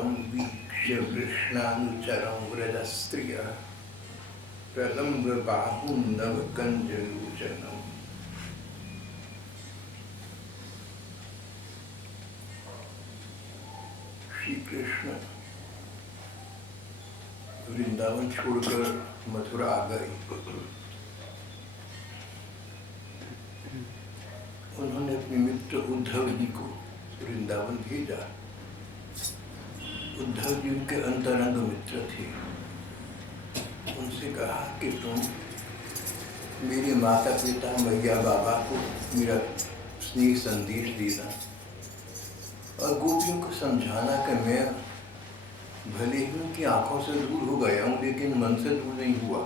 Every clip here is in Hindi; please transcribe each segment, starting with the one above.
तं वीक्ष्य कृष्णानुचरं व्रजस्त्रियः प्रलम्ब्य बाहुं नवकञ्जलोचनम्। श्री कृष्ण वृंदावन छोड़कर मथुरा आ गए। उन्होंने अपने मित्र उद्धव जी को वृंदावन भेजा। उद्धव जी उनके अंतरंग मित्र थे। उनसे कहा कि तुम मेरे माता पिता मैया बाबा को मेरा स्नेह संदेश देना और गोपियों को समझाना कि मैं भले ही उनकी आंखों से दूर हो गया हूँ लेकिन मन से दूर नहीं हुआ।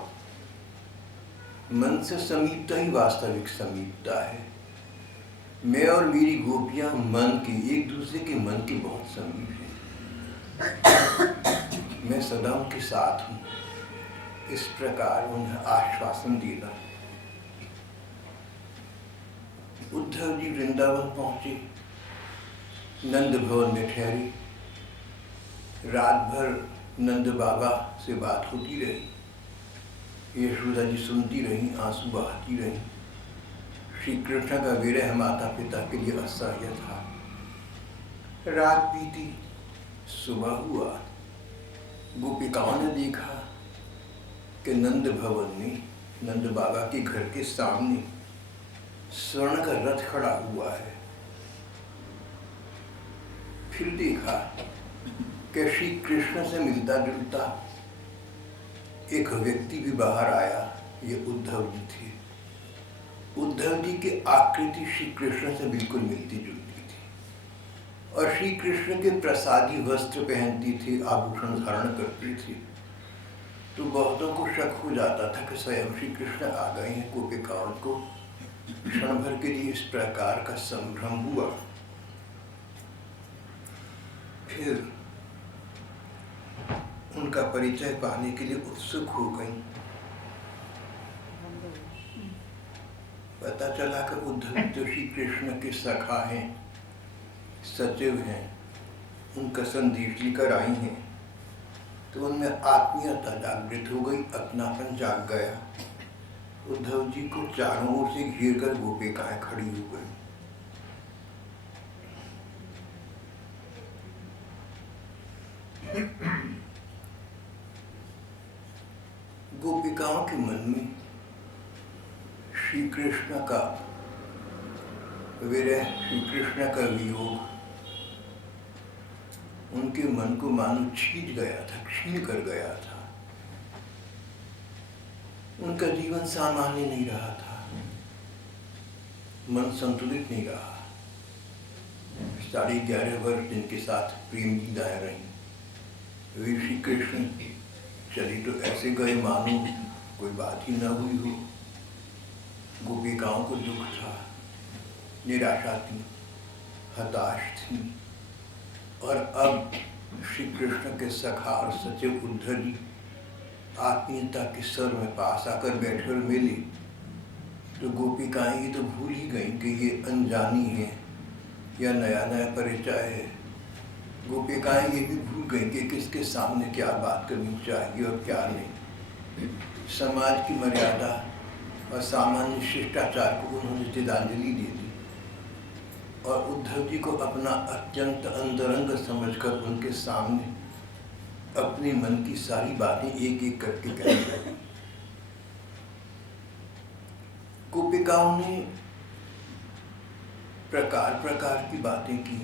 मन से समीपता ही वास्तविक समीपता है। मैं और मेरी गोपियां मन के एक दूसरे के मन के बहुत समीप हैं। मैं सदा उनके साथ हूँ। इस प्रकार उन्हें आश्वासन देना। उद्धव जी वृंदावन पहुंचे, नंद भवन में ठहरे। रात भर नंद बाबा से बात होती रही। यशोदा जी सुनती रहीं, आंसू बहाती रहीं। श्री कृष्ण का विरह माता पिता के लिए असह्य था। रात बीती, सुबह हुआ। गोपिकाओं ने देखा कि नंद भवन में नंद बाबा के घर के सामने स्वर्ण का रथ खड़ा हुआ है। फिर देखा कि श्री कृष्ण से मिलता जुलता एक व्यक्ति भी बाहर आया। ये उद्धव जी थे। उद्धव जी की आकृति श्री कृष्ण से बिल्कुल मिलती जुलती थी और श्री कृष्ण के प्रसादी वस्त्र पहनती थी, आभूषण धारण करती थी। तो बहुतों को शक हो जाता था कि स्वयं श्री कृष्ण आ गए हैं। गोपिकाओं को क्षण भर के लिए इस प्रकार का संभ्रम हुआ। फिर उनका परिचय पाने के लिए उत्सुक हो गई। पता चला कि उद्धव तो श्री कृष्ण के सखा हैं, सचिव हैं, उनका संदेश लेकर आई हैं। तो उनमें आत्मीयता जागृत हो गई, अपनापन जाग गया। उद्धव जी को चारों ओर से घेर कर गोपिकाएं खड़ी हो गई। गोपिकाओं के मन में श्री कृष्ण का विरह, श्री कृष्ण का वियोग उनके मन को मानो छींच गया था, क्षीण कर गया था। उनका जीवन सामान्य नहीं रहा था, मन संतुलित नहीं रहा। 11.5 वर्ष जिनके साथ प्रेम लीलाएं रही, वे श्री कृष्ण चली तो ऐसे गए मानो कोई बात ही न हुई हो। गोपिकाओं को दुख था, निराशा थी, हताश थी। और अब श्री कृष्ण के सखा और सचिव उद्धव जी आत्मीयता के स्वर में पास आकर बैठे और मिले तो गोपिकाएं ये तो भूल ही गई कि ये अनजानी है या नया नया परिचय है। गोपिकाएं ये भी भूल गई कि किसके सामने क्या बात करनी चाहिए और क्या नहीं। समाज की मर्यादा और सामान्य शिष्टाचार को उन्होंने श्रद्धांजलि दे दी और उद्धव जी को अपना अत्यंत अंतरंग समझकर उनके सामने अपने मन की सारी बातें एक एक करके कह दी। गोपिकाओं ने प्रकार प्रकार की बातें की।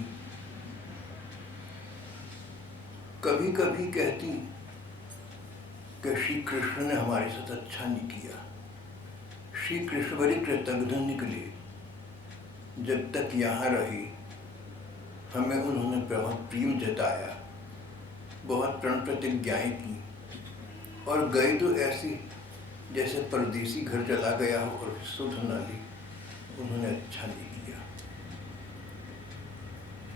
कभी कभी कहती कि श्री कृष्ण ने हमारे साथ अच्छा नहीं किया। श्री कृष्ण बड़े कृतज्ञ निकले। जब तक यहाँ रहे हमें उन्होंने बहुत प्रेम जताया, बहुत प्रण प्रतिज्ञाएं की और गए तो ऐसे जैसे परदेसी घर चला गया हो और सुध न ली। उन्होंने अच्छा नहीं किया।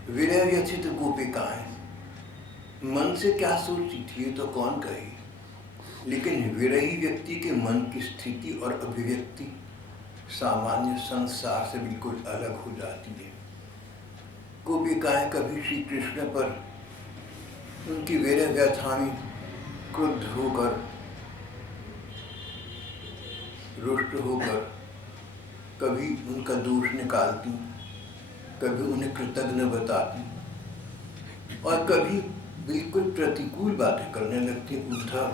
विनय व्यथित गोपिकाएं मन से क्या सोचती थी ये तो कौन कहे, लेकिन विरही व्यक्ति के मन की स्थिति और अभिव्यक्ति सामान्य संसार से बिल्कुल अलग हो जाती है। गोपिकाएं कभी श्री कृष्ण पर उनकी वीर व्यथा में क्रुद्ध होकर, रुष्ट होकर कभी उनका दोष निकालती, कभी उन्हें कृतज्ञ बताती और कभी बिल्कुल प्रतिकूल बातें करने लगती। उद्धव,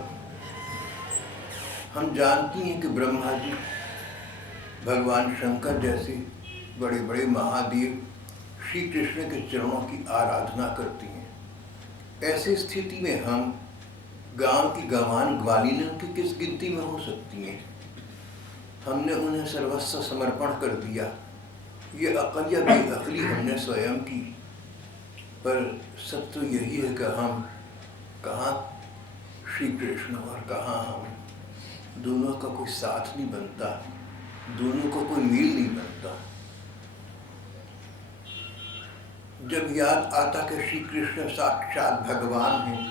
हम जानती हैं कि ब्रह्मा जी, भगवान शंकर जैसे बड़े बड़े महादेव श्री कृष्ण के चरणों की आराधना करती हैं। ऐसी स्थिति में हम गांव की गंवान ग्वालिनों की किस गिनती में हो सकती हैं? हमने उन्हें सर्वस्व समर्पण कर दिया। ये अकल या बेअकली हमने स्वयं की, पर सत्य तो यही है कि हम कहाँ श्री कृष्ण और कहाँ हम। दोनों का कोई साथ नहीं बनता, दोनों का कोई मेल नहीं बनता। जब याद आता कि श्री कृष्ण साक्षात भगवान हैं,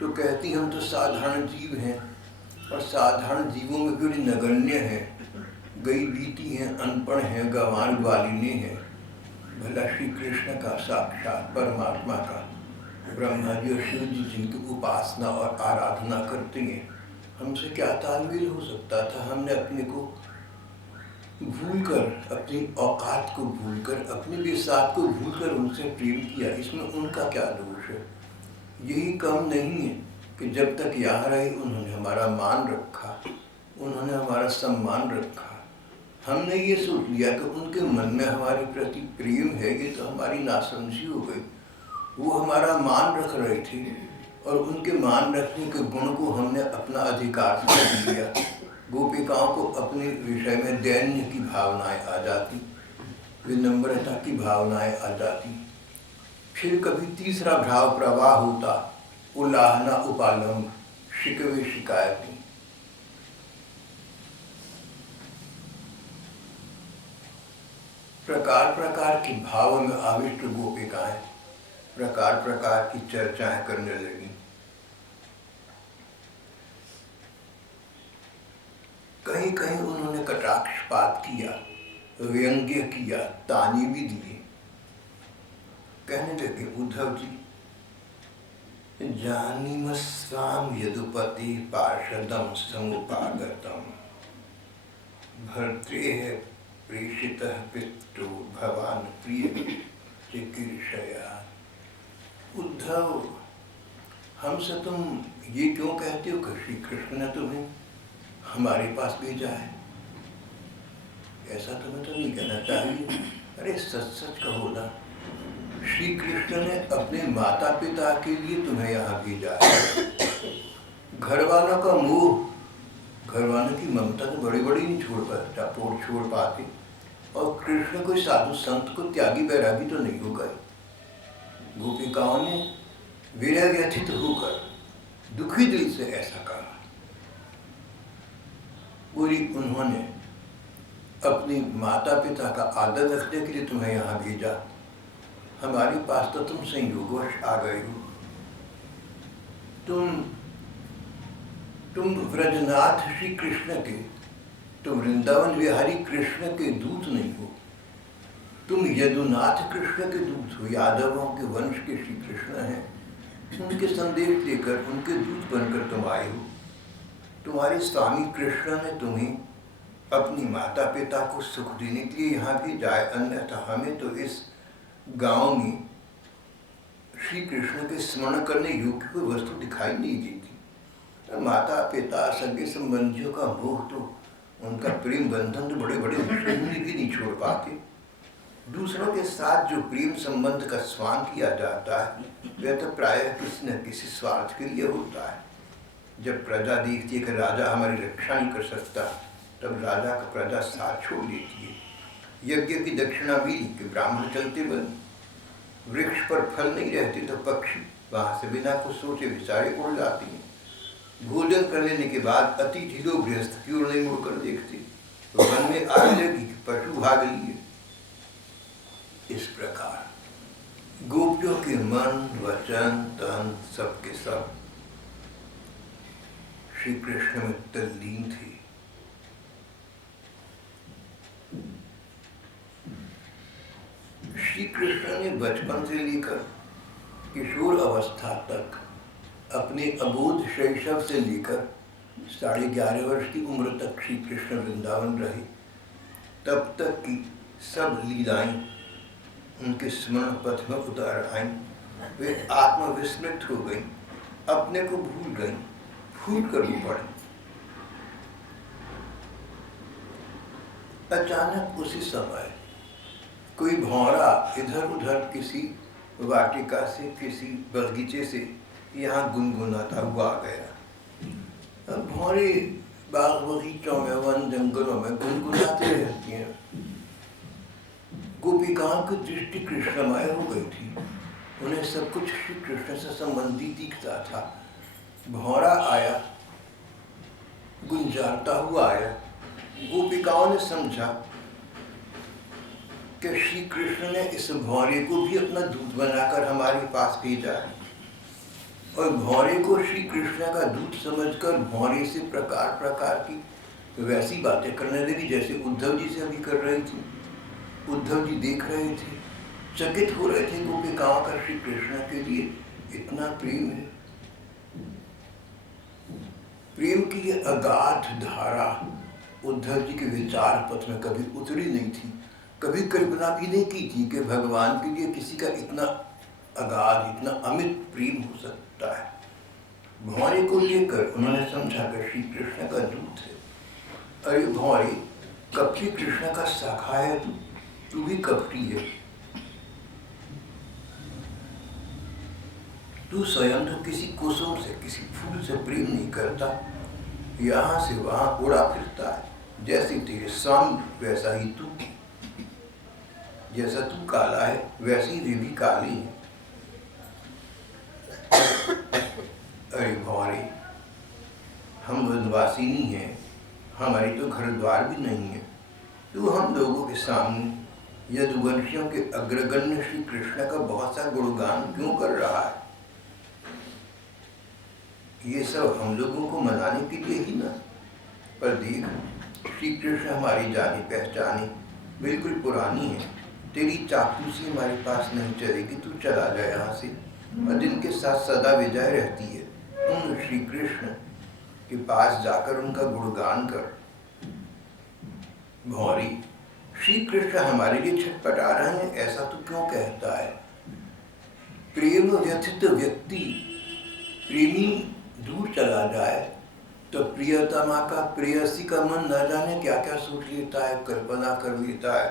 तो कहती हम तो साधारण जीव हैं और साधारण जीवों में बड़ी नगण्य हैं, गई बीती हैं, अनपढ़ हैं, गंवार ग्वालिने हैं। भला श्री कृष्ण का साक्षात परमात्मा का ब्रह्मा जी और शिव जी जिनकी उपासना और आराधना करते हैं, हमसे क्या तालमेल हो सकता था? हमने अपने को भूलकर, अपनी औकात को भूलकर, अपनी विसात को भूलकर उनसे प्रेम किया। इसमें उनका क्या दोष है? यही कम नहीं है कि जब तक यहाँ रहे उन्होंने हमारा मान रखा, उन्होंने हमारा सम्मान रखा। हमने ये सोच लिया कि उनके मन में हमारे प्रति प्रेम है, ये तो हमारी नासमझी हो गई। वो हमारा मान रख रहे थे और उनके मान रखने के गुण को हमने अपना अधिकार समझ लिया। गोपिकाओं को अपने विषय में दैन्य की भावनाएं आ जाती, विनम्रता की भावनाएं आ जाती। फिर कभी तीसरा भाव प्रवाह होता, उलाहना, उपालंब, शिकवे, शिकायतें। प्रकार प्रकार के भाव में आविष्ट गोपिकाएं प्रकार प्रकार की चर्चाएं करने लगी। कहीं कहीं उन्होंने कटाक्षपात किया, व्यंग्य किया, ताने भी दिए। कहने लगे, उद्धव जी, जानीमस्वाम यदुपति पार्षदम समुपागतम भर्तृ प्रेषितः पितृ भवान प्रिय चिकीर्षया। उद्धव, हमसे तुम ये क्यों कहते हो कि श्री कृष्ण ने तुम्हें हमारे पास भेजा है? ऐसा तुम्हें तो नहीं कहना चाहिए। अरे सच सच कहो ना, श्री कृष्ण ने अपने माता पिता के लिए तुम्हें यहाँ भेजा है। घर वालों का मोह, घर वालों की ममता तो बड़ी बड़ी नहीं छोड़ पाते, और कृष्ण कोई साधु संत को त्यागी बैरागी तो नहीं हो गए। गोपिकाओं ने विरह व्यथित होकर दुखी दिल से ऐसा कहा। पूरी उन्होंने अपनी माता पिता का आदर रखने के लिए तुम्हें यहाँ भेजा। हमारे पास तो तुम संयोगवश आ गए हो। तुम व्रजनाथ श्री कृष्ण के, तुम वृंदावन विहारी कृष्ण के दूत नहीं हो, तुम यदुनाथ कृष्ण के दूत हो। यादवों के वंश के श्री कृष्ण हैं, उनके संदेश लेकर, उनके दूत बनकर तुम आए हो। तुम्हारे स्वामी कृष्ण ने तुम्हें अपनी माता पिता को सुख देने के लिए यहाँ भी जाए, अन्यथा हमें तो इस गांव में श्री कृष्ण के स्मरण करने योग्य कोई वस्तु दिखाई नहीं देती। माता पिता सगे संबंधियों का मोह, तो उनका प्रेम बंधन तो बड़े बड़े भी नहीं छोड़ पाते। दूसरों के साथ जो प्रेम संबंध का स्वांग किया जाता है, वह तो प्रायः किसी न किसी स्वार्थ के लिए होता है। जब प्रजा देखती है कि राजा हमारी रक्षा नहीं कर सकता, तब राजा का प्रजा साथ छोड़ देती है। यज्ञ की दक्षिणा मिली कि ब्राह्मण चलते बन, वृक्ष पर फल नहीं रहते तो पक्षी वहाँ से बिना कुछ सोचे विचारे उड़ जाती हैं। भोजन कर लेने के बाद अतिथि लोग गृहस्थ की ओर नहीं मुड़कर देखते, तो मन में आग लगी कि पशु भाग लिए। इस प्रकार गोपियों के मन, वचन, तन सबके सब श्री कृष्ण में तल्लीन थे। श्री कृष्ण ने बचपन से लेकर किशोर अवस्था तक, अपने अबोध शैशव से लेकर 11.5 वर्ष की उम्र तक श्री कृष्ण वृंदावन रहे, तब तक की सब लीलाएं उनके स्मरण पथ में उतर आईं। वे आत्मविस्मृत हो गई, अपने को भूल गई, भूल कर भी पड़ी। अचानक उसी समय कोई भौरा इधर उधर किसी वाटिका से, किसी बगीचे से यहाँ गुनगुनाता हुआ आ गया। अब भौरे बाग बगीचों में, वन जंगलों में गुनगुनाते रहती हैं। गोपिकाओं की दृष्टि कृष्णमय हो गई थी, उन्हें सब कुछ श्री कृष्ण से संबंधित दिखता था। भौरा आया, गुंजारता हुआ आया। गोपिकाओं ने समझा कि श्री कृष्ण ने इस भौरे को भी अपना दूत बनाकर हमारे पास भेजा है, और भौरे को श्री कृष्ण का दूत समझकर भौरे से प्रकार प्रकार की वैसी बातें करने लगी जैसे उद्धव जी से अभी कर रही थी। उद्धव जी देख रहे थे, चकित हो रहे थे। गोपिकाओं का श्री कृष्ण के लिए इतना प्रेम है। प्रेम की ये अगाध धारा उद्धव जी के विचार पथ में कभी उतरी नहीं थी, कभी कल्पना भी नहीं की थी कि भगवान के लिए किसी का इतना अगाध, इतना अमित प्रेम हो सकता है। भौरे को लेकर उन्होंने समझा कि श्री कृष्ण का दूत है। अरे भौरे, कपटी कृष्ण का शाखा है, तू भी कपटी है। तू स्वयं तो किसी कुसुम से, किसी फूल से प्रेम नहीं करता, यहाँ से वहाँ उड़ा फिरता है। जैसे तेरे साम वैसा ही तू, जैसा तू काला है वैसे ही वे भी काली है। अरे भौरे, हम वनवासी नहीं हैं, हमारी तो घर द्वार भी नहीं है। तू हम लोगों के सामने यदुवंशियों के अग्रगण्य श्री कृष्ण का बहुत सा गुणगान क्यों कर रहा है? ये सब हम लोगों को मनाने के लिए ही ना। पर देख, श्री कृष्ण हमारी जानी पहचानी बिल्कुल पुरानी है। तेरी चापलूसी हमारे पास नहीं चलेगी, तू चला जाए यहाँ से, और जिनके साथ सदा विजय रहती है उन श्री कृष्ण के पास जाकर उनका गुणगान कर। भौरी, श्री कृष्ण हमारे लिए छटपटा रहे हैं, ऐसा तू क्यों कहता है? प्रेम व्यथित व्यक्ति, प्रेमी दूर चला जाए तो प्रियतमा का, प्रेयसी का मन न जाने क्या क्या सोच लेता है, कल्पना कर लेता है।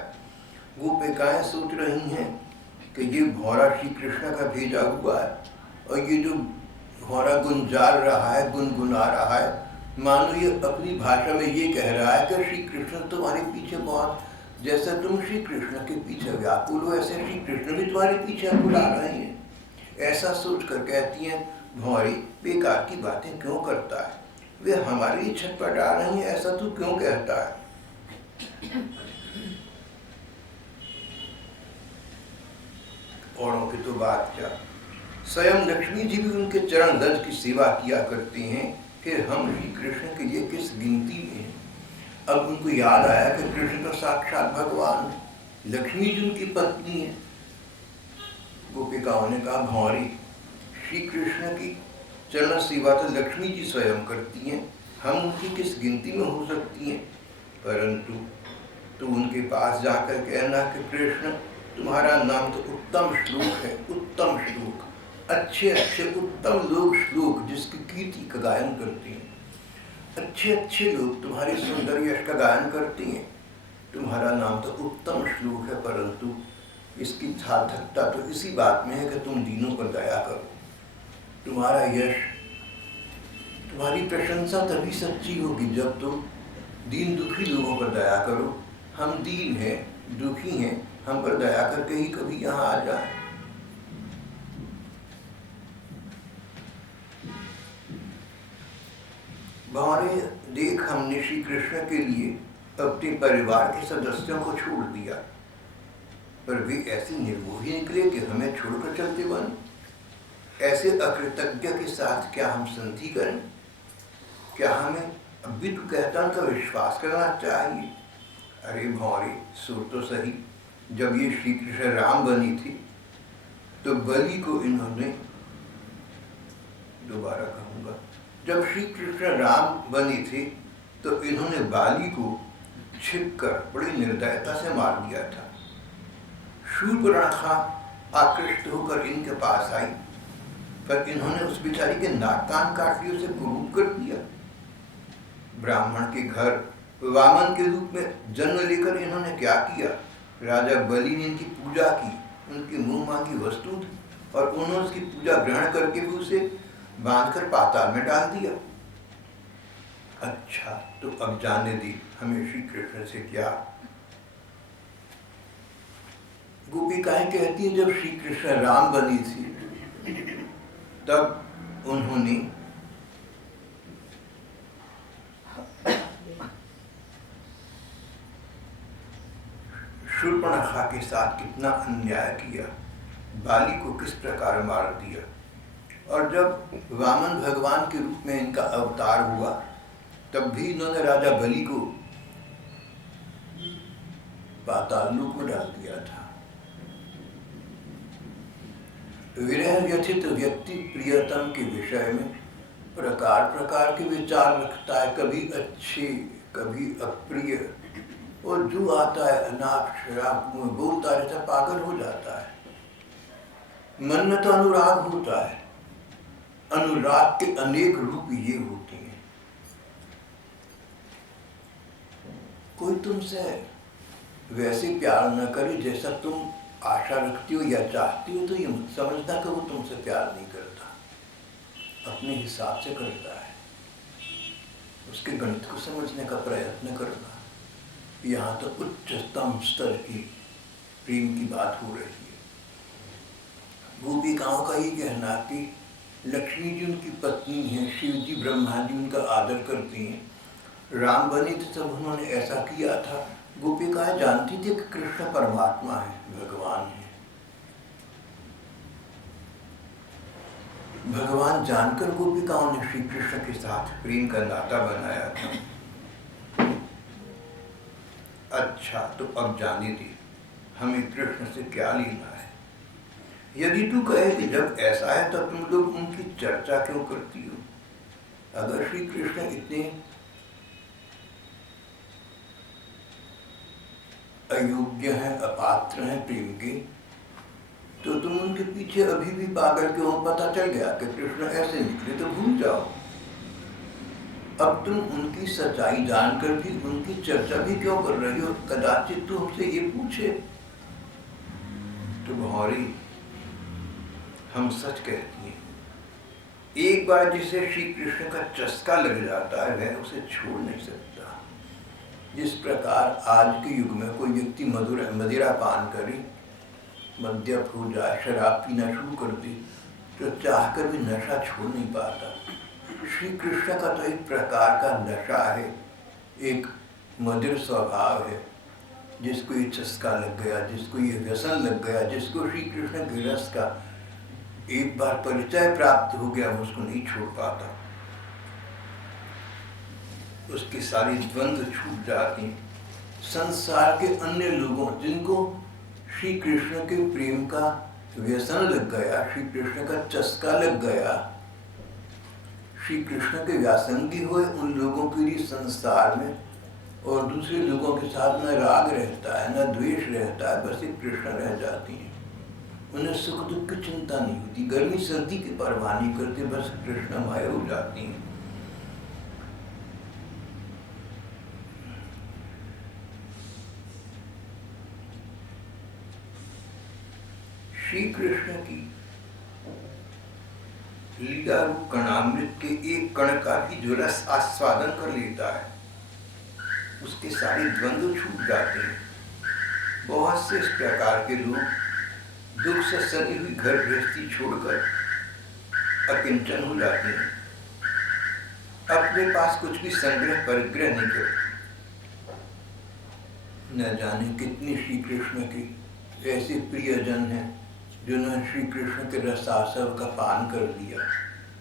गोपिकाएं सोच रही हैं कि ये भौरा श्री कृष्ण का भेजा हुआ है, और ये जो भौरा गुंजार रहा है, गुनगुना रहा है, मानो ये अपनी भाषा में ये कह रहा है कि श्री कृष्ण तुम्हारे पीछे बहुत, जैसे तुम श्री कृष्ण के पीछे व्याकुल हो, ऐसे श्री कृष्ण भी तुम्हारे पीछे बुला रहे हैं। ऐसा सोच कर कहती हैं, भौरी बेकार की बातें क्यों करता है? वे हमारी ही छटपटा रही हैं, ऐसा तू क्यों कहता है? औरों की तो बात क्या, स्वयं लक्ष्मी जी भी उनके चरण रज की सेवा किया करते हैं, फिर हम श्री कृष्ण के लिए किस गिनती में हैं? अब उनको याद आया कि कृष्ण तो साक्षात भगवान, लक्ष्मी जी उनकी पत्नी है। गोपिकाओं ने कहा, भौरी, श्री कृष्ण की चरण सेवा तो लक्ष्मी जी स्वयं करती हैं, हम उनकी किस गिनती में हो सकती हैं? परंतु तो उनके पास जाकर कहना कि कृष्ण तुम्हारा नाम तो उत्तम श्लोक है, उत्तम श्लोक, अच्छे अच्छे उत्तम लोग श्लोक जिसकी कीर्ति का गायन करते हैं, अच्छे अच्छे लोग तुम्हारे सुंदर यश का गायन करते हैं। तुम्हारा नाम तो उत्तम श्लोक है, परंतु इसकी सार्थकता तो इसी बात में है कि तुम दीनों पर दया करो। तुम्हारा यश, तुम्हारी प्रशंसा तभी सच्ची होगी जब तुम दीन दुखी लोगों पर दया करो। हम दीन हैं, दुखी हैं, हम पर दया करके ही कभी यहाँ आ जाए। भौरे, देख, हमने श्री कृष्ण के लिए अपने परिवार के सदस्यों को छोड़ दिया, पर वे ऐसे निर्मोही निकले कि हमें छोड़कर चलते बन। ऐसे अकृतज्ञ के साथ क्या हम संधि करें? क्या हमें अब भी तू कहता उनका विश्वास करना चाहिए? अरे भौरे, सो तो सही, जब ये श्री कृष्ण राम बनी थी तो बलि को इन्होंने, दोबारा कहूंगा, जब श्री कृष्ण राम बने थे तो इन्होंने बाली को छिपकर बड़ी निर्दयता से मार दिया था। शूर्पणखा आकृष्ट होकर इनके पास आई, पर इन्होंने उस बेचारी के नाक कान काट लिए, उसे क्रूर कर दिया। ब्राह्मण के घर वामन के रूप में जन्म लेकर इन्होंने क्या किया? राजा बलि ने इनकी पूजा की, उनकी मुंह मांगी वस्तु थी, और उन्होंने उसकी पूजा ग्रहण करके भी उसे बांधकर पाताल में डाल दिया। अच्छा, तो अब जाने दी हमें श्री कृष्ण से क्या। गोपिकाएं कहती हैं जब श्री कृष्ण राम बनी थी तब उन्होंने शूर्पणखा के साथ कितना अन्याय किया, बाली को किस प्रकार मार दिया। और जब वामन भगवान के रूप में इनका अवतार हुआ तब भी इन्होंने राजा बलि को पाताल लोक में डाल दिया था। विरह व्यथित व्यक्ति प्रियतम के विषय में प्रकार प्रकार के विचार रखता है, कभी अच्छे कभी अप्रिय, और जो आता है अनाप शराब में बोलता रहता, पागल हो जाता है। मन में तो अनुराग होता है, अनुराग के अनेक रूप ये होते हैं। कोई तुमसे वैसे प्यार न करे जैसा तुम आशा रखती हो या चाहती हो, तो ये मत समझना कि वो तुमसे प्यार नहीं करता, अपने हिसाब से करता है। उसके गणित को समझने का प्रयत्न करना। यहाँ तो उच्चतम स्तर की प्रेम की बात हो रही है। गोपिकाओं का ये कहना कि लक्ष्मी जी उनकी पत्नी है, शिव जी ब्रह्मा जी उनका आदर करती हैं, राम बने थे तब उन्होंने ऐसा किया था। गोपिकाएं जानती थी कि कृष्ण परमात्मा है, भगवान है। भगवान जानकर गोपिकाओं ने श्री कृष्ण के साथ प्रेम का नाता बनाया था। अच्छा, तो अब जाने दी हमें कृष्ण से क्या लेना है। यदि तू कहे कि जब ऐसा है तब तुम लोग उनकी चर्चा क्यों करती हो? अगर श्री कृष्ण इतने अयोग्य हैं, अपात्र हैं प्रेम के, तो तुम उनके पीछे अभी भी पागल क्यों? पता चल गया कि कृष्ण ऐसे निकले तो भूल जाओ। अब तुम उनकी सच्चाई जानकर भी उनकी चर्चा भी क्यों कर रही हो? कदाचित तू हमसे ये पूछे तो भौरी हम सच कहती हैं, एक बार जिसे श्री कृष्ण का चस्का लग जाता है वह उसे छोड़ नहीं सकता। जिस प्रकार आज के युग में कोई व्यक्ति मदिरा पान करे, मद्यप हो जाए, शराब पीना शुरू कर दे, तो चाहकर भी नशा छोड़ नहीं पाता। श्री कृष्ण का तो एक प्रकार का नशा है, एक मधुर स्वभाव है। जिसको ये चस्का लग गया, जिसको ये व्यसन लग गया, जिसको श्री कृष्ण के रस का एक बार परिचय प्राप्त हो गया, वो उसको नहीं छोड़ पाता। उसकी सारी द्वंद्व छूट जाती। संसार के अन्य लोगों जिनको श्री कृष्ण के प्रेम का व्यसन लग गया, श्री कृष्ण का चस्का लग गया, श्री कृष्ण के व्यासंगी हुए, उन लोगों के लिए संसार में और दूसरे लोगों के साथ न राग रहता है, न द्वेष रहता है, बस एक कृष्ण रह जाती हैं। उन्हें सुख दुख की चिंता नहीं होती, गर्मी सर्दी की परवाह नहीं करते, बस कृष्णमय हो जाती हैं। श्री कृष्ण की लीला रूप कणामृत के एक कण का ही जो रस आस्वादन कर लेता है, उसके सारे द्वंद्व छूट जाते हैं। बहुत से इस प्रकार के लोग दुख से सनी हुई घर गृहस्थी छोड़कर अकिंचन हो जाते हैं, अपने पास कुछ भी संग्रह परिग्रह नहीं करते। न जाने कितने श्री कृष्ण के ऐसे प्रियजन हैं जिन्होंने श्री कृष्ण के रसास्वाद का पान कर लिया,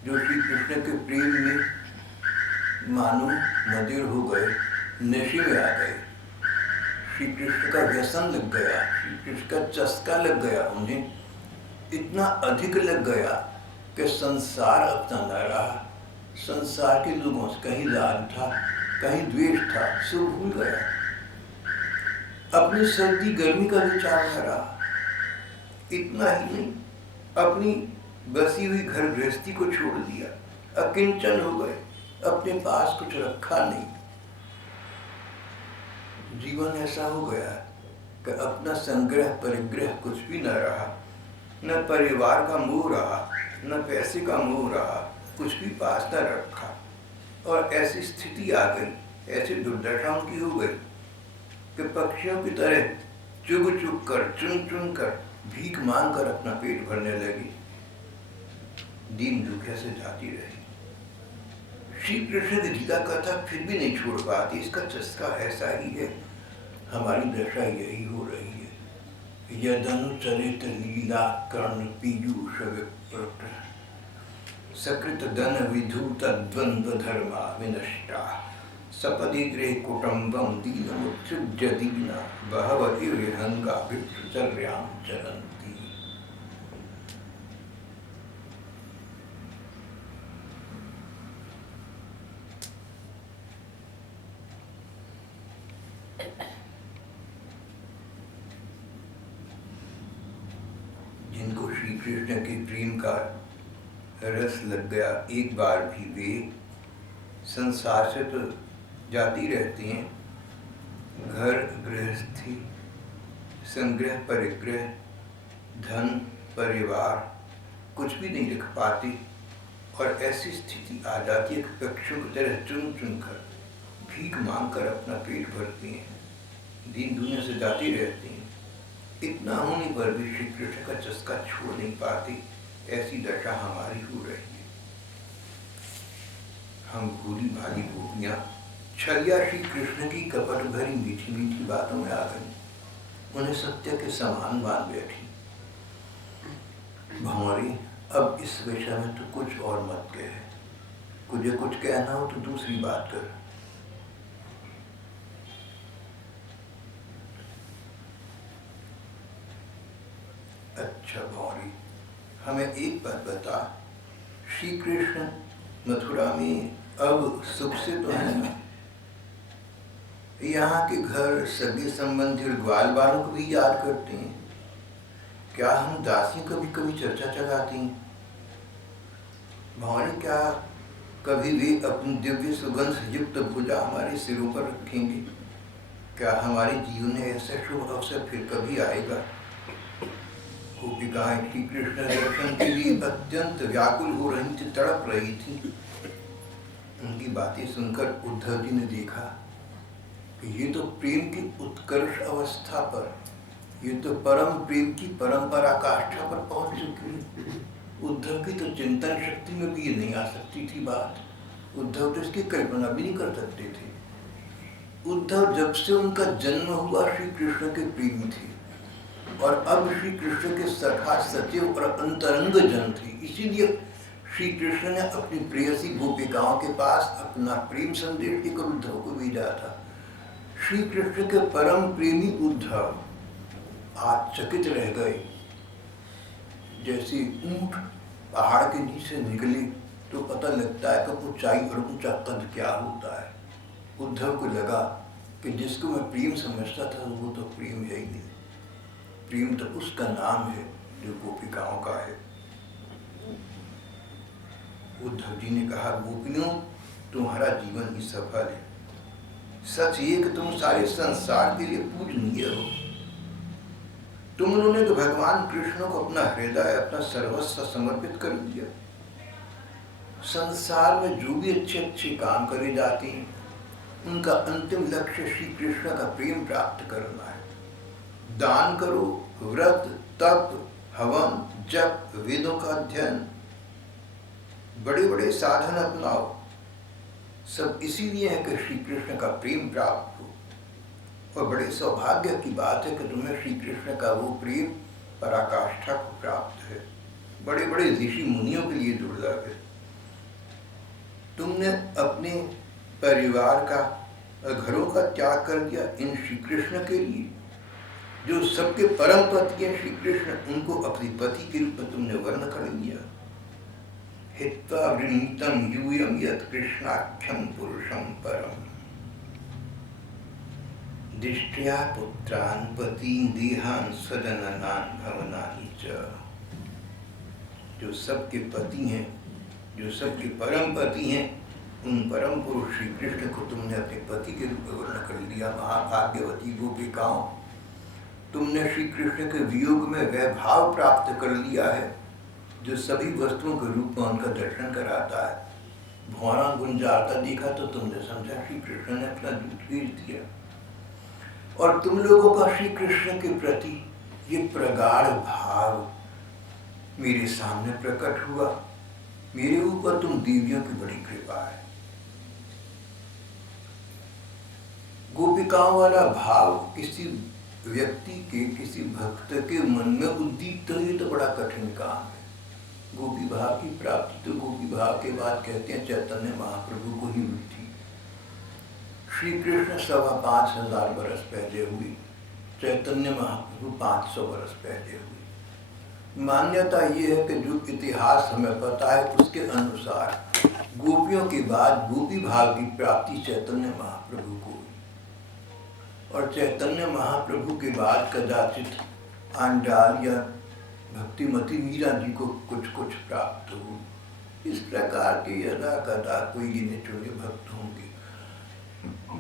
जो श्री कृष्ण के प्रेम में मानो मदिर हो गए, नशे में आ गए। श्री कृष्ण का व्यसन लग गया, श्री कृष्ण का चस्का लग गया उन्हें, इतना अधिक लग गया कि संसार अपना न रहा। संसार के लोगों से कहीं लाभ था, कहीं द्वेष था, सब भूल गया। अपनी सर्दी गर्मी का विचार न रहा। इतना ही नहीं, अपनी बसी हुई घर गृहस्थी को छोड़ दिया, अकिंचन हो गए, अपने पास कुछ रखा नहीं। जीवन ऐसा हो गया कि अपना संग्रह परिग्रह कुछ भी न रहा, न परिवार का मोह रहा, न पैसे का मोह रहा, कुछ भी पास न रखा। और ऐसी स्थिति आ गई, ऐसी दुर्दशा उनकी हो गई कि पक्षियों की तरह चुग चुग कर, चुन चुन कर, भीख मांग कर अपना पेट भरने लगी। दीन दुखिया से जाती रही। श्री कृष्ण की गीता कथा फिर भी नहीं छोड़ पाती। इसका चस्का ऐसा ही है, हमारी दशा यही हो रही है। यदनुचरित लीला कर्ण पीयूष विप्रट, सकृत धन विधूत द्वंद्व धर्मा विनष्टा, सपदि गृह कुटुंबम दीनमुत्सृज्य दीना, बहवति विहंगा भिक्षुचर्यां चरन्ति। जिनको श्री कृष्ण के प्रेम का रस लग गया, एक बार भी वे संसार से तो जाती रहती हैं, घर गृहस्थी, संग्रह परिग्रह, धन परिवार कुछ भी नहीं रख पाती। और ऐसी स्थिति आ जाती है कि पक्षियों की तरह चुन चुन कर, भीख मांग कर अपना पेट भरती हैं, दीन दुनिया से जाती रहती हैं। इतना होने पर भी श्री कृष्ण का चस्का छोड़ नहीं पाती। ऐसी दशा हमारी हो रही है। हम भूली भाली गोपियां छलिया श्री कृष्ण की कपट भरी मीठी मीठी बातों में आ गई, उन्हें सत्य के समान मान बैठी। भंवरी, अब इस विषय में तो कुछ और मत कहे, तुझे कुछ कहना हो तो दूसरी बात कर। अच्छा भंवरी, हमें एक बात बता, श्री कृष्ण मथुरा में अब सुख से तो है ना? यहाँ के घर सगे संबंधी और ग्वाल बालों को भी याद करते हैं क्या? हम दासी कभी कभी चर्चा चलाती हैं। भंवरी, क्या कभी भी अपनी दिव्य सुगंध से युक्त भुजा हमारे सिरों पर रखेंगे? क्या हमारे जीवन में ऐसा शुभ अवसर फिर कभी आएगा? गोपिकाएं श्री कृष्ण दर्शन के लिए अत्यंत व्याकुल हो रही थी, तड़प रही थी। उनकी बातें सुनकर उद्धव जी ने देखा कि ये तो प्रेम की उत्कर्ष अवस्था पर, ये तो परम प्रेम की परंपरा काष्ठा पर पहुंच चुकी है। उद्धव की तो चिंतन शक्ति में भी ये नहीं आ सकती थी बात। उद्धव तो इसकी कल्पना भी नहीं कर सकते थे। उद्धव जब से उनका जन्म हुआ श्री कृष्ण के प्रेमी थे, और अब श्री कृष्ण के सखा सचिव और अंतरंग जन थे। इसीलिए श्री कृष्ण ने अपनी प्रेयसी गोपिकाओं के पास अपना प्रेम संदेश लेकर उद्धव को भेजा था। श्री कृष्ण के परम प्रेमी उद्धव आज चकित रह गए। जैसे ऊंट पहाड़ के नीचे निकले तो पता लगता है कि ऊंचाई और ऊंचा कद क्या होता है। उद्धव को लगा कि जिसको मैं प्रेम समझता था वो तो प्रेम है ही नहीं। प्रेम तो उसका नाम है जो गोपिकाओं का है। उद्धव जी ने कहा, गोपियों, तुम्हारा जीवन ही सफल है। सच ये कि तुम सारे संसार के लिए पूजनीय हो। तुमने तो भगवान कृष्ण को अपना हृदय, अपना सर्वस्व समर्पित कर दिया। संसार में जो भी अच्छे अच्छे काम करे जाते हैं, उनका अंतिम लक्ष्य श्री कृष्ण का प्रेम प्राप्त करना है। दान करो, व्रत, तप, हवन, जप, वेदों का अध्ययन, बड़े बड़े साधन अपनाओ, सब इसीलिए है कि श्री कृष्ण का प्रेम प्राप्त हो। और बड़े सौभाग्य की बात है कि तुम्हें श्री कृष्ण का वो प्रेम पराकाष्ठा को प्राप्त है। बड़े बड़े ऋषि मुनियों के लिए दुर्लभ है। तुमने अपने परिवार का, घरों का त्याग कर दिया इन श्री कृष्ण के लिए। जो सबके परम पति हैं श्री कृष्ण, उनको अपने पति के रूप में तुमने वर्ण कर लिया। हित्वा वृणीतम यूयम यत् कृष्णाख्यम पुरुषम परम दृष्ट्या पुत्रान् पतीन् देहान् स्वजननान् भवनानि च। जो सबके पति हैं, जो सबके परम पति हैं, उन परम पुरुष श्री कृष्ण को तुमने अपने पति के रूप में वर्ण कर लिया। महाभाग्यवती गोपिकाओं, तुमने श्री कृष्ण के वियोग में वह भाव प्राप्त कर लिया है जो सभी वस्तुओं के रूप में उनका दर्शन कराता है। भौरा गुंजारता देखा तो तुमने समझा श्री कृष्ण ने अपना दूध भेज दिया। और तुम लोगों का श्री कृष्ण के प्रति ये प्रगाढ़ भाव मेरे सामने प्रकट हुआ। मेरे ऊपर तुम देवियों की बड़ी कृपा है। गोपिकाओं वाला भाव किसी व्यक्ति के, किसी भक्त के मन में उद्दीप्त हो, ये तो बड़ा कठिन काम है। गोपी भाव की प्राप्ति तो गोपी भाव के बाद कहते हैं चैतन्य महाप्रभु को ही हुई थी। श्री कृष्ण 5,500 बरस पहले हुई, चैतन्य महाप्रभु 500 बरस पहले हुई। मान्यता ये है कि जो इतिहास हमें पता है उसके अनुसार गोपियों के बाद गोपी भाव की प्राप्ति चैतन्य महाप्रभु को हुई, और चैतन्य महाप्रभु के बाद कदाचित आंडाल या भक्तिमती मीरा जी को कुछ कुछ प्राप्त हो। इस प्रकार के यदा कदा कोई गिने चुने भक्त होंगे।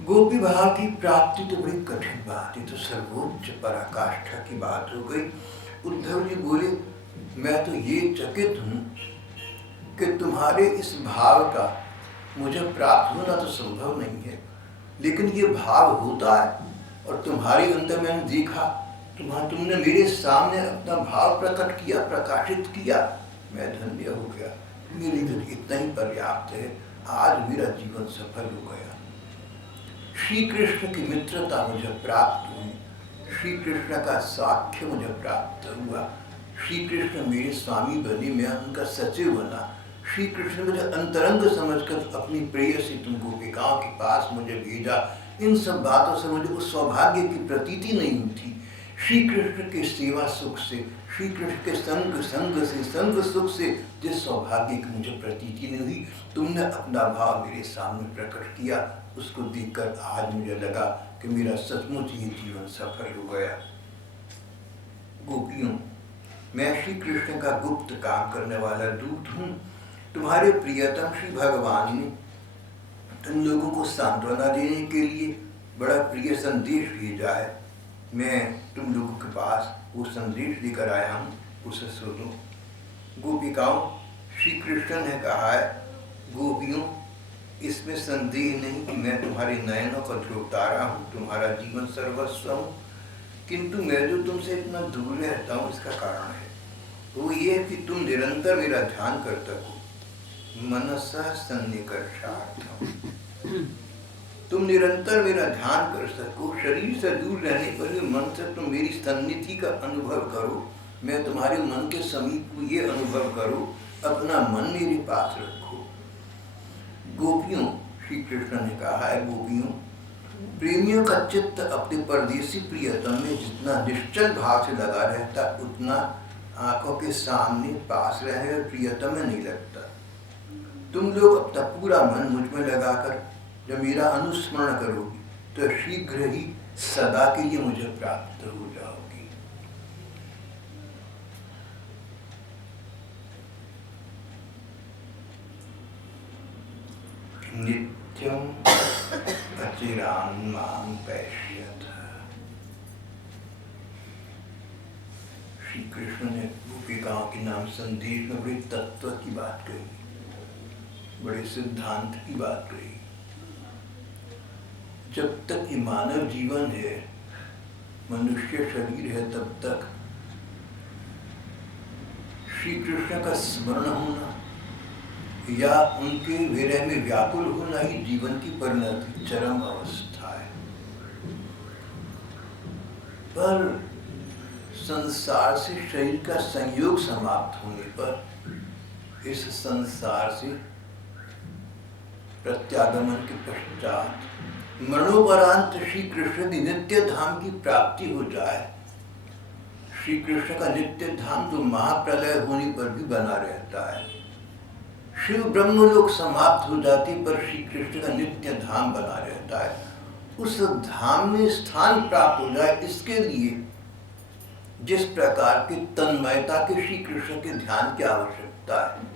गोपी भाव की प्राप्ति तो बड़ी कठिन बात है, तो सर्वोच्च पराकाष्ठा की बात हो गई। उद्धव जी बोले, मैं तो ये चकित हूँ कि तुम्हारे इस भाव का मुझे प्राप्त होना तो संभव नहीं है, लेकिन ये भाव होता है और तुम्हारे अंदर मैंने देखा, तुमने मेरे सामने अपना भाव प्रकट किया, प्रकाशित किया, मैं धन्य हो गया। मेरे लिए इतना ही पर्याप्त है। आज मेरा जीवन सफल हो गया। श्री कृष्ण की मित्रता मुझे प्राप्त हुई, श्री कृष्ण का साक्ष्य मुझे प्राप्त हुआ, श्री कृष्ण मेरे स्वामी बने, मैं उनका सचिव बना। श्री कृष्ण मुझे अंतरंग समझकर अपनी प्रेयसी तुम गोपिकाओं के पास मुझे भेजा। इन सब बातों से मुझे उस सौभाग्य की प्रतीति नहीं हुई थी। श्री कृष्ण के सेवा सुख से, श्री कृष्ण के संग सुख से जिस सौभाग्य की मुझे प्रतीति नहीं हुई, तुमने अपना भाव मेरे सामने प्रकट किया। उसको देखकर आज मुझे लगा कि मेरा सचमुच ये जीवन सफल हो गया। गोपियों, मैं श्री कृष्ण का गुप्त काम करने वाला दूत हूँ। तुम्हारे प्रियतम श्री भगवान ने तुम लोगों को सांत्वना देने के लिए बड़ा प्रिय संदेश भेजा है। मैं तुम लोगों के पास वो संदेश लेकर आया हूँ, उसे सुनो। गोपिकाओं, श्री कृष्ण ने कहा है, गोपियों, इसमें संदेह नहीं कि मैं तुम्हारे नयनों का ध्रुवतारा हूँ, तुम्हारा जीवन सर्वस्व हूँ, किंतु मैं जो तुमसे इतना दूर रहता हूँ इसका कारण है। वो ये है कि तुम निरंतर मेरा ध्यान कर सको। मनसा सन्निकर्षार्थम, तुम निरंतर मेरा ध्यान कर सको। शरीर से दूर रहने पर भी मन से तुम मेरी सन्निधि का अनुभव करो। मैं तुम्हारे मन के समीप ये अनुभव करो, अपना मन मेरे पास रखो। गोपियों, श्री कृष्ण ने कहा है, गोपियों, प्रेमियों का चित्त अपने परदेसी प्रियतम में जितना निश्चल भाव से लगा रहता, उतना आंखों के सामने पास रहे और प्रियतम में नहीं लगता। तुम लोग अपना पूरा मन मुझ में लगाकर जब मेरा अनुस्मरण करोगी तो शीघ्र ही सदा के लिए मुझे प्राप्त हो जाओगी। नित्यम अचिरान मां पैश्यत। श्री कृष्ण ने गोपिकाओं के नाम संदेश में बड़े तत्व की बात कही, बड़े सिद्धांत की बात कही। जब तक ये मानव जीवन है, मनुष्य शरीर है, तब तक श्री कृष्ण का स्मरण होना या उनके विरह में व्याकुल होना ही जीवन की परिणति, चरम अवस्था है। पर संसार से शरीर का संयोग समाप्त होने पर इस संसार से प्रत्यागमन के पश्चात मरणोपरांत श्री कृष्ण की नित्य धाम की प्राप्ति हो जाए, श्री कृष्ण का नित्य धाम तो महाप्रलय होने पर भी बना रहता है। शिव ब्रह्मलोक समाप्त हो जाती पर श्री कृष्ण का नित्य धाम बना रहता है। उस धाम में स्थान प्राप्त हो जाए, इसके लिए जिस प्रकार की तन्मयता के श्री कृष्ण के ध्यान की आवश्यकता है,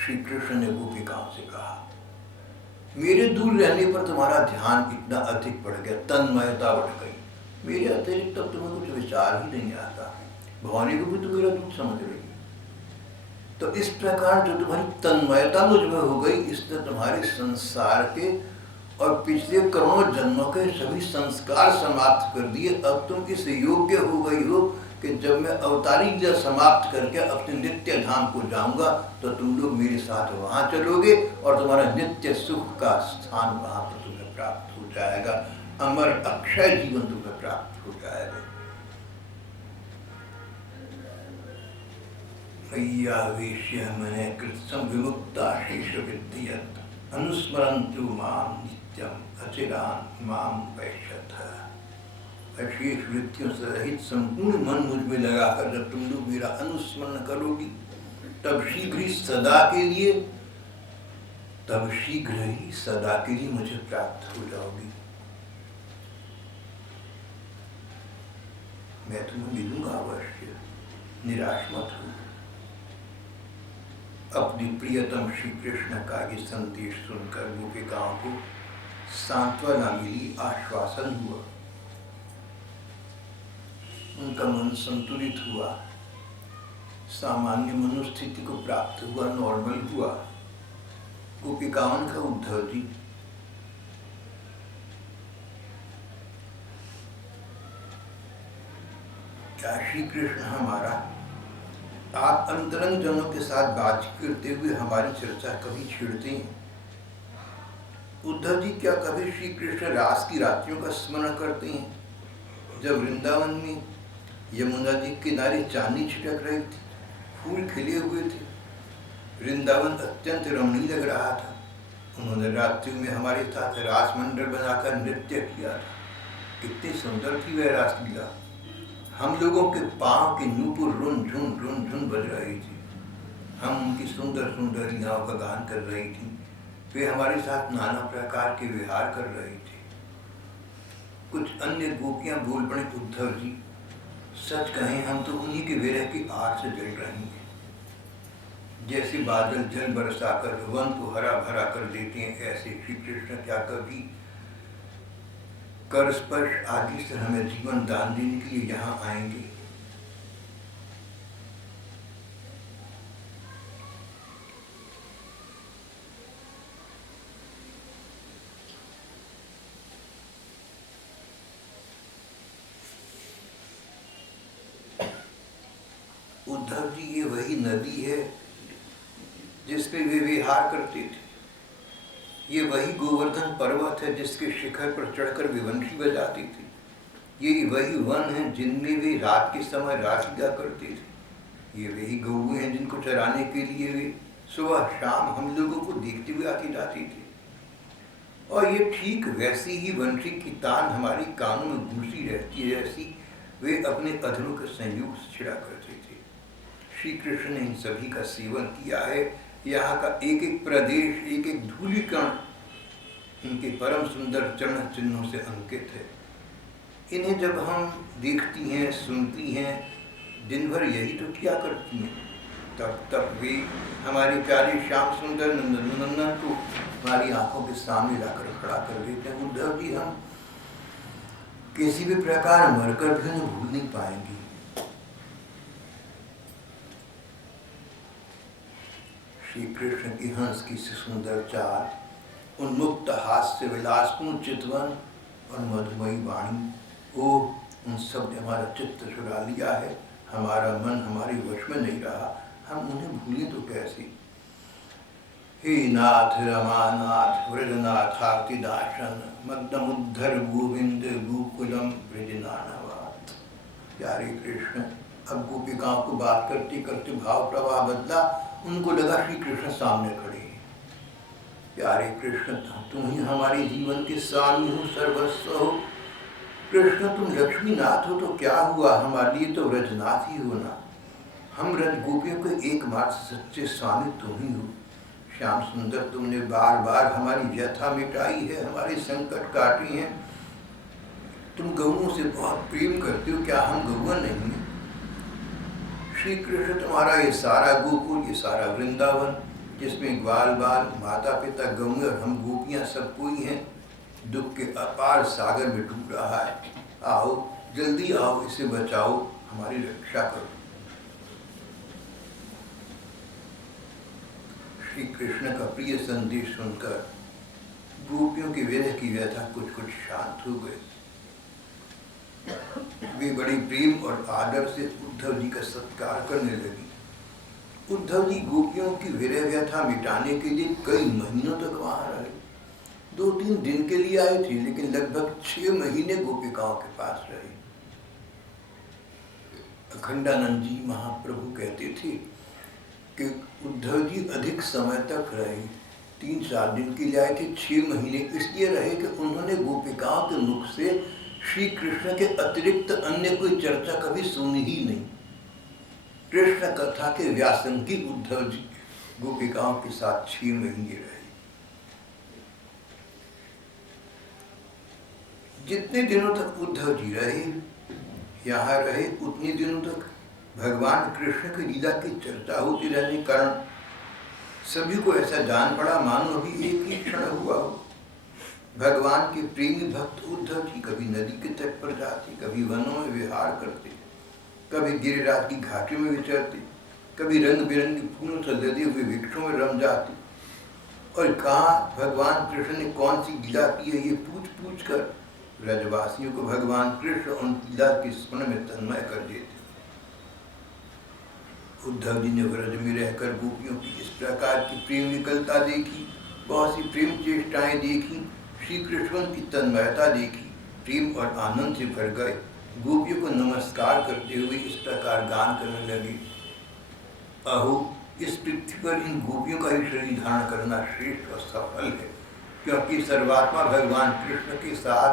श्री कृष्ण ने गोपिकाओं से कहा, मेरे दूर रहने पर तुम्हारा ध्यान इतना अधिक बढ़ गया, तन्मयता बढ़ गई, मेरे अतिरिक्त तब तुम्हें कुछ विचार ही नहीं आता, भवानी को भी तुम मेरा दूध समझ रही। तो इस प्रकार जो तुम्हारी तन्मयता मुझ में हो गई, इसने तुम्हारे संसार के और पिछले करोड़ों जन्मों के सभी संस्कार समाप्त कर दिए। अब तुम इस योग्य हो गई हो कि जब मैं अवतारी लीला समाप्त करके अपने नित्य धाम को जाऊंगा तो तुम लोग मेरे साथ वहां चलोगे और तुम्हारा नित्य सुख का स्थान वहां पर तुम्हें प्राप्त हो जाएगा, अमर अक्षय जीवन तुम्हें प्राप्त हो जाएगा। मैया वेश्य मने कृत्सम विमुक्ता शेष विद्यत अनुस्मरन्तु माम नित्यम अचिरान माम वैश्यतः। शेष वृत्तियों से रहित संपूर्ण मन मुझ में लगाकर जब तुम लोग मेरा अनुस्मरण करोगी, तब शीघ्र ही सदा के लिए, तब शीघ्र ही सदा के लिए मुझे प्राप्त हो जाओगी। मैं तुम्हें मिलूंगा अवश्य, निराश मत हो। अपनी प्रियतम श्री कृष्ण का ये संदेश सुनकर गोपिकाओं को सांत्वना मिली, आश्वासन हुआ, उनका मन संतुलित हुआ, सामान्य मनोस्थिति को प्राप्त हुआ, नॉर्मल हुआ। गोपिकाओं का उद्धव जी, क्या श्री कृष्ण हमारा, आप अंतरंग जनों के साथ बात करते हुए हमारी चर्चा कभी छेड़ते हैं? उद्धव जी, क्या कभी श्री कृष्ण रास की रात्रियों का स्मरण करते हैं, जब वृंदावन में यमुना जी किनारे चांदनी छिटक रही थी, फूल खिले हुए थे, वृंदावन अत्यंत रमणीय लग रहा था, उन्होंने रात्रि में हमारे साथ रास मंडल बनाकर नृत्य किया था। कितनी सुंदर थी वह रासलीला। हम लोगों के पांव के नूपुर रुन झुन बज रही थी, हम उनकी सुंदर सुंदर लीलाओं का गान कर रही थी, वे हमारे साथ नाना प्रकार के विहार कर रहे थे। कुछ अन्य गोपियां बोल पड़े, उद्धव जी सच कहें हम तो उन्हीं के विरह की आग से जल रहे हैं। जैसे बादल जल बरसाकर वन को हरा भरा कर देते हैं, ऐसे श्री कृष्ण क्या कभी कर स्पर्श आदि से हमें जीवन दान देने के लिए यहाँ आएंगे? उद्धव जी, ये वही नदी है जिस पे वे विहार करते थे, ये वही गोवर्धन पर्वत है जिसके शिखर पर चढ़कर वे वंशी बजाते थे, ये वही वन है जिनमें वे रात के समय रासलीला करते थे, ये वही गऊ हैं जिनको चराने के लिए वे सुबह शाम हम लोगों को देखते हुए आते जाते थे। और ये ठीक वैसी ही वंशी की तान हमारी कानों में गूंजती रहती है जैसी वे अपने अधरों के संयोग से छिड़ा करते थे। श्री कृष्ण ने इन सभी का सेवन किया है। यहाँ का एक एक प्रदेश, एक एक धूलिकण इनके परम सुंदर चरण चिन्हों से अंकित है। इन्हें जब हम देखती हैं, सुनती हैं, दिन भर यही तो किया करती हैं, तब तक वे हमारे प्यारे श्याम सुंदर नंदन को हमारी आंखों के सामने लाकर खड़ा कर देते हैं। उद्धव जी, हम किसी भी प्रकार मरकर भी उन्हें भूल नहीं पाएंगे। श्री कृष्ण की हंस की सुंदर चाल, उन्मुक्त हास्य, विलासपूर्ण चितवन और मधुमयी वाणी, उन सब ने हमारा चित्त चुरा लिया है। हमारा मन हमारे वश में नहीं रहा, हम उन्हें भूलें तो कैसे। हे नाथ रमानाथ व्रजनाथातिदासन मग्नमुद्धर गोविंद गोकुलम ब्रजनानवात। प्यारे कृष्ण, अब गोपिकाओं को बात करते करते भाव प्रवाह बदला, उनको लगा श्री कृष्ण सामने खड़े हैं। प्यारे कृष्ण, तुम ही हमारे जीवन के स्वामी हो, सर्वस्व हो, कृष्ण तुम लक्ष्मीनाथ हो तो क्या हुआ, हमारे लिए तो व्रजनाथ ही हो ना। हम रज गोपियों के एकमात्र सच्चे स्वामी तुम ही हो। श्याम सुंदर तुमने बार बार हमारी व्यथा मिटाई है, हमारे संकट काटे हैं। तुम गौओं से बहुत प्रेम करते हो, क्या हम गौआ नहीं हैं? श्री कृष्ण तुम्हारा ये सारा गोकुल, ये सारा वृंदावन, जिसमें ग्वाल बाल माता पिता गौए और हम गोपियाँ सब कोई हैं, दुख के अपार सागर में डूब रहा है। आओ जल्दी आओ, इसे बचाओ, हमारी रक्षा करो। श्री कृष्ण का प्रिय संदेश सुनकर गोपियों की विरह की व्यथा कुछ कुछ शांत हो गई। वे बड़ी प्रेम और आदर से उद्धव जी का सत्कार करने लगी। उद्धव जी गोपियों की विरह व्यथा मिटाने के लिए कई महीनों तक वहां रहे। 2-3 दिन के लिए आए थे, लेकिन लगभग 6 महीने गोपिकाओं के पास रहे। अखंडानंद जी महाप्रभु कहते थे कि उद्धव जी अधिक समय तक रहे। 3-4 दिन के लिए आए थे, 6 महीने इसलिए रहे कि उन्होंने गोपिकाओं के मुख से श्री कृष्ण के अतिरिक्त अन्य कोई चर्चा कभी सुनी ही नहीं। कृष्ण कथा के व्यासंगी उद्धव जी गोपिकाओं के साथ 6 महीने रहे। जितने दिनों तक उद्धव जी रहे, यहाँ रहे, उतने दिनों तक भगवान कृष्ण की लीला की चर्चा होती रहने के कारण सभी को ऐसा जान पड़ा मानो अभी एक ही क्षण हुआ हो। भगवान के प्रेमी भक्त उद्धव जी कभी नदी के तट पर जाते, कभी वनों में विहार करते, कभी गिरिराज की घाटी में विचरते, कभी रंग बिरंगे फूलों से लदे हुए वृक्षों में रम जाते, और कहाँ भगवान कृष्ण ने कौन सी लीला की है ये पूछ पूछ कर ब्रजवासियों को भगवान कृष्ण उन लीला के स्मरण में तन्मय कर देते। उद्धव जी ने व्रज में रहकर गोपियों की इस प्रकार की प्रेम विकलता देखी, बहुत सी प्रेम चेष्टाएं देखी, श्री कृष्ण की तन्मयता देखी, प्रेम और आनंद से भर गए। गोपियों को नमस्कार करते हुए इस प्रकार गान करने लगे, अहो इस पृथ्वी पर इन गोपियों का ही शरीर धारण करना श्रेष्ठ और सफल है, क्योंकि सर्वात्मा भगवान कृष्ण के साथ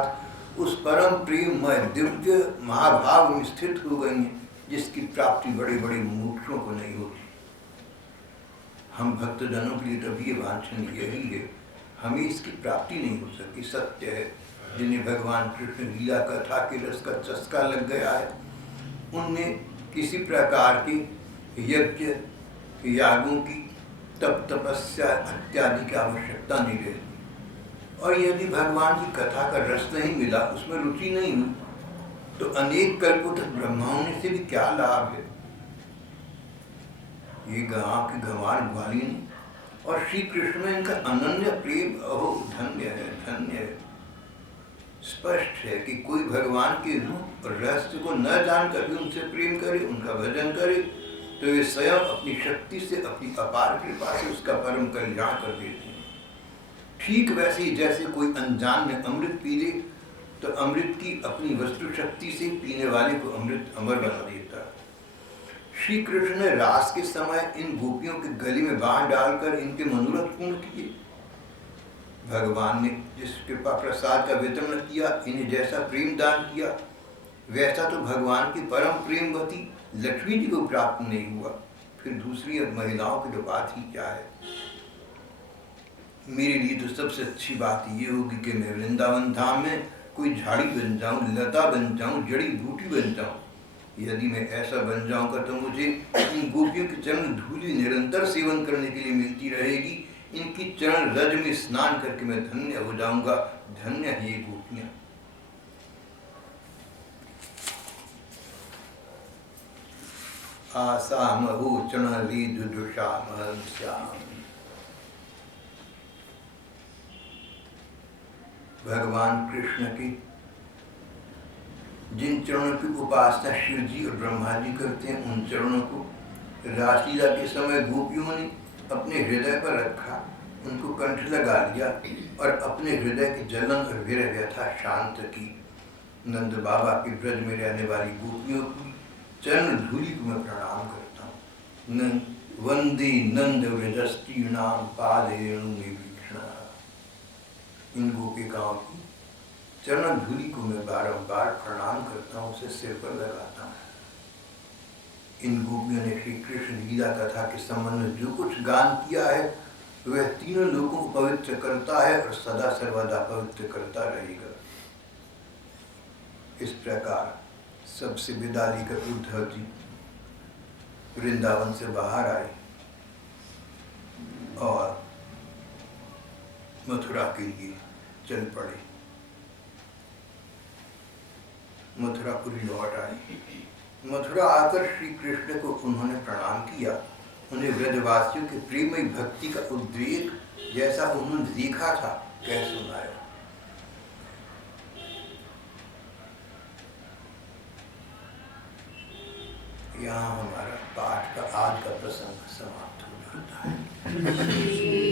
उस परम प्रेममय दिव्य महाभाव में स्थित हो गई हैं, जिसकी प्राप्ति बड़े बड़े मूर्खों को नहीं होती। हम भक्तजनों के लिए तभी ये वांछनीय यही है, हमें इसकी प्राप्ति नहीं हो सकी। सत्य है, जिन्हें भगवान कृष्ण लीला कथा के रस का चस्का लग गया है, उनमें किसी प्रकार की यज्ञ यागों की तप तपस्या इत्यादि की आवश्यकता नहीं रहती। और यदि भगवान की कथा का रस नहीं मिला, उसमें रुचि नहीं हुई, तो अनेक कल्पों तक ब्रह्मा होने से भी क्या लाभ है। ये गांव की गंवार ग्वालिनी और श्री कृष्ण में इनका अनन्य प्रेम, अहो धन्य है, धन्य है। स्पष्ट है कि कोई भगवान के रूप और रहस्य को न जानकर भी उनसे प्रेम करे, उनका भजन करे, तो वे स्वयं अपनी शक्ति से, अपनी अपार कृपा से उसका परम कल्याण कर देते हैं। ठीक वैसे ही जैसे कोई अनजान में अमृत पी ले, तो अमृत की अपनी वस्तु शक्ति से पीने वाले को अमृत अमर बना देता है। श्री कृष्ण ने रास के समय इन गोपियों के गले में बाण डालकर इनके मनोरथ पूर्ण किए। भगवान ने जिस कृपा प्रसाद का वितरण किया, इन्हें जैसा प्रेम दान किया, वैसा तो भगवान की परम प्रेमवती लक्ष्मी जी को प्राप्त नहीं हुआ, फिर दूसरी महिलाओं की तो बात ही क्या है। मेरे लिए तो सबसे अच्छी बात ये होगी कि मैं वृंदावन धाम में कोई झाड़ी बन जाऊं, लता बन जाऊं, जड़ी बूटी बन जाऊं। यदि मैं ऐसा बन जाऊंगा तो मुझे इन गोपियों की चरण धूलि निरंतर सेवन करने के लिए मिलती रहेगी। इनकी चरण रज में स्नान करके मैं धन्य हो जाऊंगा। धन्य है ये गोपियां। आसाम हो चरण रीद दुषाम श्याम। भगवान कृष्ण की जिन चरणों की उपासना शिव जी और ब्रह्मा जी करते हैं, उन चरणों को रासलीला के समय गोपियों ने अपने हृदय पर रखा, उनको कंठ लगा लिया और अपने हृदय की जलन और विरह व्यथा शांत की। नंद बाबा के ब्रज में रहने वाली गोपियों की चरण धूलि को मैं प्रणाम करता हूँ। वंदे नंद व्रजस्तीर्णाम पादरेणु में वीक्षणा। इन गोपिकाओं की चरण धूलि को मैं बारंबार प्रणाम करता हूँ, उसे सिर पर लगाता हूँ। इन गोपियों ने श्री कृष्ण लीला कथा के संबंध में जो कुछ गान किया है वह तीनों लोगों को पवित्र करता है और सदा सर्वदा पवित्र करता रहेगा। इस प्रकार सबसे विदा लेकर उद्धव जी वृंदावन से बाहर आए और मथुरा के लिए चल पड़े। मथुरापुरी लौट आए। मथुरा आकर श्री कृष्ण को उन्होंने प्रणाम किया। उन्हें ब्रजवासियों के प्रेममयी भक्ति का उद्रेक जैसा उन्होंने देखा था कह सुनाया। यहाँ हमारा पाठ का आज का प्रसंग समाप्त हो जाता है।